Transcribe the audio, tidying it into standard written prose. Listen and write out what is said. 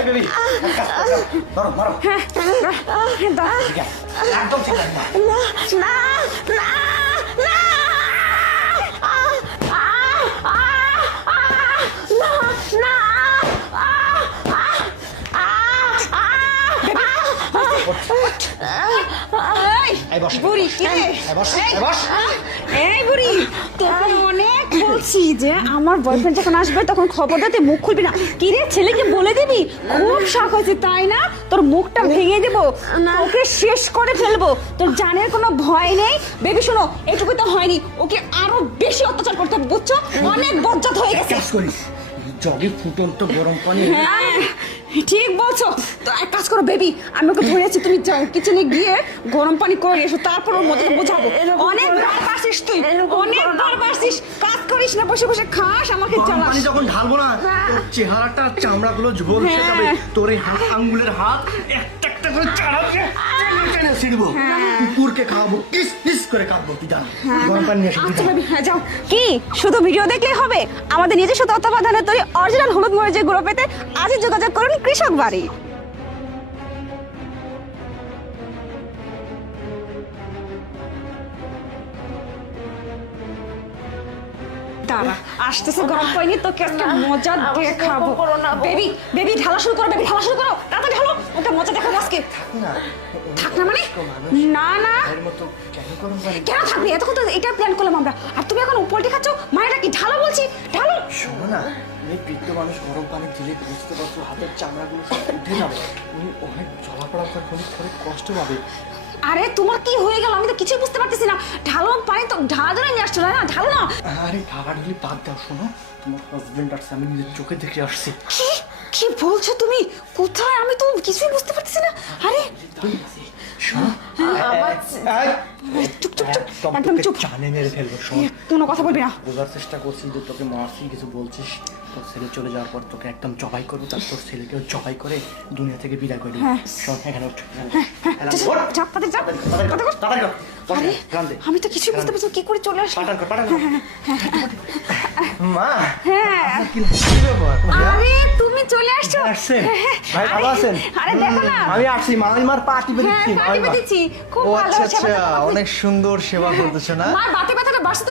এই বেবি ধরো মারো একদম ঠিক আছে না না না বুড়ি এই বুড়ি তোকে অনেক বলছি যে আমার বয়ফ্রেন্ড যখন আসবে তখন খবরদার তুই মুখ খুলবি না। কি রে ছেলেকে বলে দিবি? খুব শখ হয়েছে তাই না? তোর মুখটা ভেঙে দেবো, ওকে শেষ করে ফেলবো। তোর জানের কোনো ভয় নেই। বেবি শোনো, এটুকু তো হয়নি, ওকে আরো বেশি অত্যাচার করতে হবে বুঝছো? অনেক বজ্জাত হয়ে গেছে। জগে ফুটন্ত গরম পানি। হ্যাঁ ঠিক বলছো। তো এক কাজ করো বেবি, আমি ওকে ধরেছি, তুমি যাও কিচেনে গিয়ে গরম পানি করে এসো, তারপর ওর মধ্যে বোঝাবো। অনেকবার বাসিস তুই, অনেকবার বাসিস, কাজ করিস না, বসে বসে খাস, আমাকে চালাস। পানি যখন ঢালবো না তোর চেহারাটা চামড়াগুলো ঝলসে যাবে, তোর এই আঙ্গুলের হাত একটা একটা করে চালাচ্ছে টেনে ছিড়বো, কুকুরকে খাওয়াবো, কিস কিস করে কাটবো। তুই জান গরম পানি নিয়ে এসে আচ্ছা বেবি, হ্যাঁ যাও। কি শুধু ভিডিও দেখলেই হবে? আমাদের নিজস্ব তত্ত্বাবধানে তৈরি অরিজিনাল হলুদ মরিচের গুঁড়ো পেতে আজই যোগাযোগ করুন কৃষক বাড়ি। দাঁড়া, আসতেছে গরম পানি, তোকে একটা মজা দিয়ে খাবো। বেবি বেবি ঢালা শুরু করো, বেবি ঢালা শুরু করো, তাড়াতাড়ি ঢালো, ওকে মজা দেখাবো আজকে। থাক না মানে? না না কেন থাকবি? এতক্ষণ তো এটা প্ল্যান করলাম আমরা, আর তুমি এখন উপলটি খাচ্ছ। মায়েরা কি ঢালো বলছি, ঢালো। শোনো না, এই বৃদ্ধ মানুষ গরম পানি দিলে বুঝতে পারছো হাতের চামড়াগুলো সব উঠে যাবে, উনি অনেক চলাফেরা করে অনেক কষ্ট পাবে। আরে তোমার কি হয়ে গেল? আমি তো কিছুই বুঝতে পারতেছি না। ঢালো পানি, তো ঢালা ধরে নিয়ে আসছো না, ঢালো না। আরে ঢাকাঢালি বাদ দাও, শোনো তোমার হাজবেন্ড আসছে, আমি নিজের চোখে দেখে আসছি। কি কি বলছো তুমি? কোথায়? আমি তো কিছুই বুঝতে পারতেছি না। আরে একদম চুপ, জানে মেরে ফেলবো। কোনো কথা বলবি না। বোঝার চেষ্টা করছি যে তোকে মারছি, কিছু বলছিস, তোর ছেলে চলে যাওয়ার পর তোকে একদম জবাই করবো, তারপর তোর ছেলেকেও জবাই করে দুনিয়া থেকে বিদায় করে দেবো। শোন, এখানে ওঠ। আমি তো কিছু বুঝতে পারছি, কি করে চলে আসি? মা, আরে তুমি চলে আসছো? ভাই ভালো আছেন? আরে দেখো না, আমি আসছি, মামিমার পা টিপে দিচ্ছি। খুব ভালো। আচ্ছা, অনেক সুন্দর সেবা করতেছে না? মার বাতে ব্যথাটা বাড়ছে।